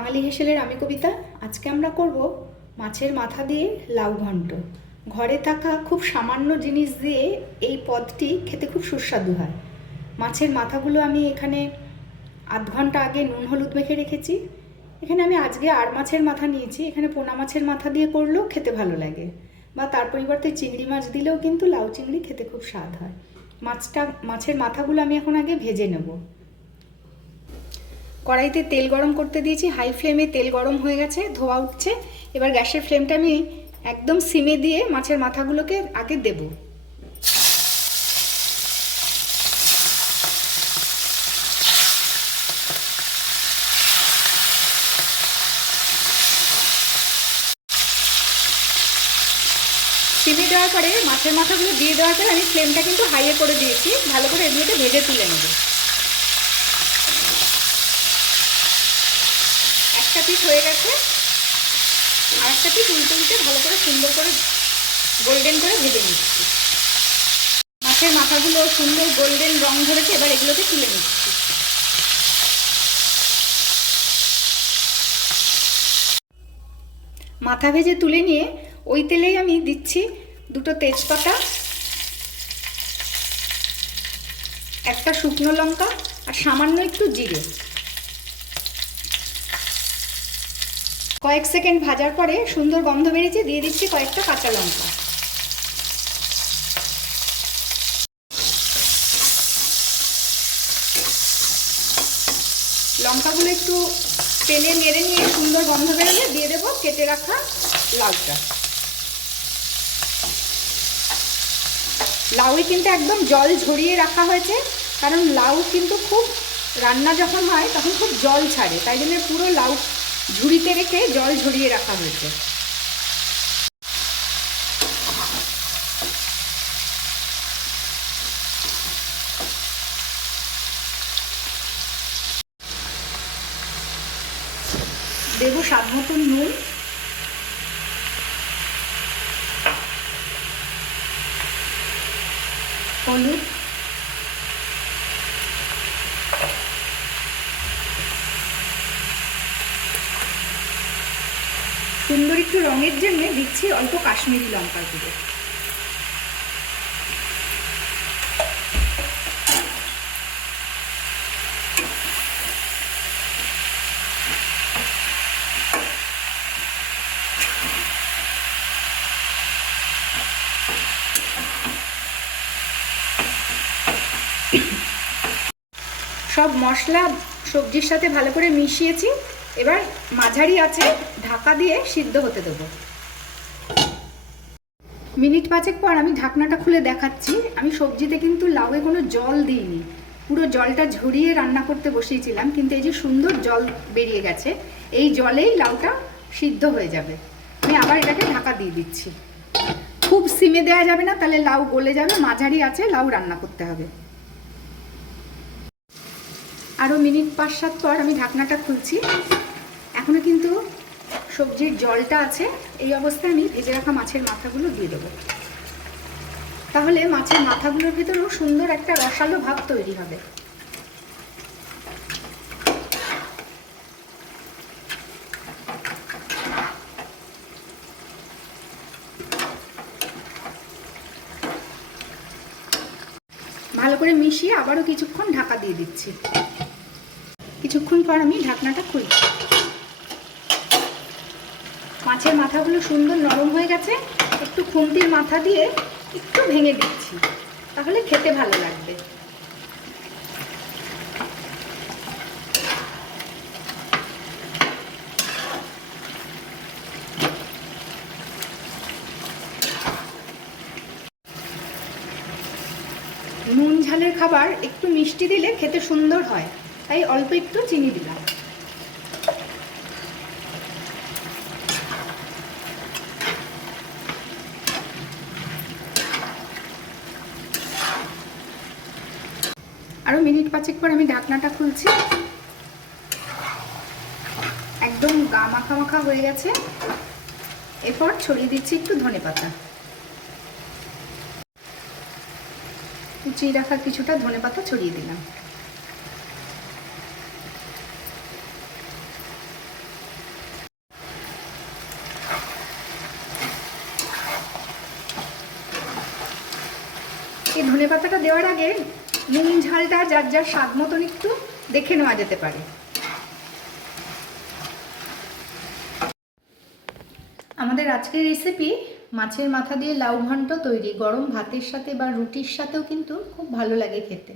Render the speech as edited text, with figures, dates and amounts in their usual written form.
বাঙালি হেসেলের আমি কবিতা। আজকে আমরা করব মাছের মাথা দিয়ে লাউ ঘন্ট। ঘরে থাকা খুব সামান্য জিনিস দিয়ে এই পদটি খেতে খুব সুস্বাদু হয়। মাছের মাথাগুলো আমি এখানে আধ ঘন্টা আগে নুন হলুদ মেখে রেখেছি। এখানে আমি আজকে আর মাছের মাথা নিয়েছি। এখানে পোনা মাছের মাথা দিয়ে করলেও খেতে ভালো লাগে, বা তার পরিবর্তে চিংড়ি মাছ দিলেও কিন্তু লাউ চিংড়ি খেতে খুব স্বাদ হয়। মাছের মাথাগুলো আমি এখন আগে ভেজে নেব। কড়াইতে তেল গরম করতে দিয়েছি, হাই ফ্লেমে তেল গরম হয়ে গেছে, ধোয়া উঠছে। এবার গ্যাসের ফ্লেমটা আমি একদম সিমে দিয়ে মাছের মাথাগুলোকে আগে দেব। সিমে দেওয়ার পরে মাছের মাথাগুলো দিয়ে দেওয়ার পরে আমি ফ্লেমটা কিন্তু হাইয়ে করে দিয়েছি। ভালো করে এগুলোকে ভেজে তুলে নেব। একটা পিস হয়ে গেছে, আর একটা পিস উল্টে উল্টে ভালো করে সুন্দর করে গোল্ডেন করে ভেজে নিচ্ছি। মাছের মাথাগুলো সুন্দর গোল্ডেন রং ধরেছে, এবার এগুলোকে তুলে নিচ্ছি। মাথা ভেজে তুলে নিয়ে ওই তেলেই আমি দিচ্ছি দুটো তেজপাতা, একটা শুকনো লঙ্কা আর সামান্য একটু জিরে। কয়েক সেকেন্ড ভাজার পরে সুন্দর গন্ধ বেরিয়েছে, দিয়ে দিচ্ছি কয়েকটা কাঁচা লঙ্কা। লঙ্কাগুলো একটু তেলে নেড়ে নিয়ে সুন্দর গন্ধ বেরোলে দিয়ে দেবো কেটে রাখা লাউটা। লাউয়ে কিন্তু একদম জল ঝরিয়ে রাখা হয়েছে, কারণ লাউ কিন্তু খুব রান্না যখন হয় তখন খুব জল ছাড়ে, তাই জন্য পুরো লাউ ঝুড়িতে রেখে জল ঝরিয়ে রাখা হয়েছে। দেব স্বাদ মতন নুন, হলুদ, সুন্দর একটু রঙের জন্য দিচ্ছি অল্প কাশ্মীরি লঙ্কার গুঁড়ো। সব মশলা সবজির সাথে ভালো করে মিশিয়েছি। এবার মাঝারি আঁচে ঢাকা দিয়ে সিদ্ধ হতে দেবো। মিনিট পাঁচেক পর আমি ঢাকনাটা খুলে দেখাচ্ছি। আমি সবজিতে কিন্তু লাউয়ে কোনো জল দিইনি, পুরো জলটা ঝরিয়ে রান্না করতে বসিয়েছিলাম, কিন্তু এই যে সুন্দর জল বেরিয়ে গেছে, এই জলেই লাউটা সিদ্ধ হয়ে যাবে। আমি আবার এটাকে ঢাকা দিয়ে দিচ্ছি। খুব সিমে দেওয়া যাবে না, তাহলে লাউ গলে যাবে। মাঝারি আঁচে লাউ রান্না করতে হবে। আরও মিনিট 5-7 পর আমি ঢাকনাটা খুলছি। এখনও কিন্তু সবজির জলটা আছে। এই অবস্থায় আমি ভেজে রাখা মাছের মাথাগুলো দিয়ে দেবো। তাহলে মাছের মাথাগুলোর ভিতরেও সুন্দর একটা রসালো ভাব তৈরি হবে। ভালো করে মিশিয়ে আবারও কিছুক্ষণ ঢাকা দিয়ে দিচ্ছি। কিছুক্ষণ পর আমি ঢাকনাটা খুলছি। মাছের মাথাগুলো সুন্দর নরম হয়ে গেছে। একটু খুন্তির মাথা দিয়ে একটু ভেঙে দিচ্ছি, তাহলে খেতে ভালো লাগবে। নুন ঝালের খাবার একটু মিষ্টি দিলে খেতে সুন্দর হয়, তাই অল্প একটু চিনি দিলাম। আরও মিনিট 5 পর আমি ঢাকনাটা খুলছি। একদম গা মাখা মাখা হয়ে গেছে। এরপর ছড়িয়ে দিচ্ছি একটু ধনেপাতা। কুচিয়ে রাখা কিছুটা ধনেপাতা ছড়িয়ে দিলাম। ধনেপাতাটা দেওয়ার আগে নুন ঝালটা যার যার স্বাদ মতন একটু দেখে নেওয়া যেতে পারে। আমাদের আজকের রেসিপি মাছের মাথা দিয়ে লাউ ঘন্ট তৈরি। গরম ভাতের সাথে বা রুটির সাথেও কিন্তু খুব ভালো লাগে খেতে।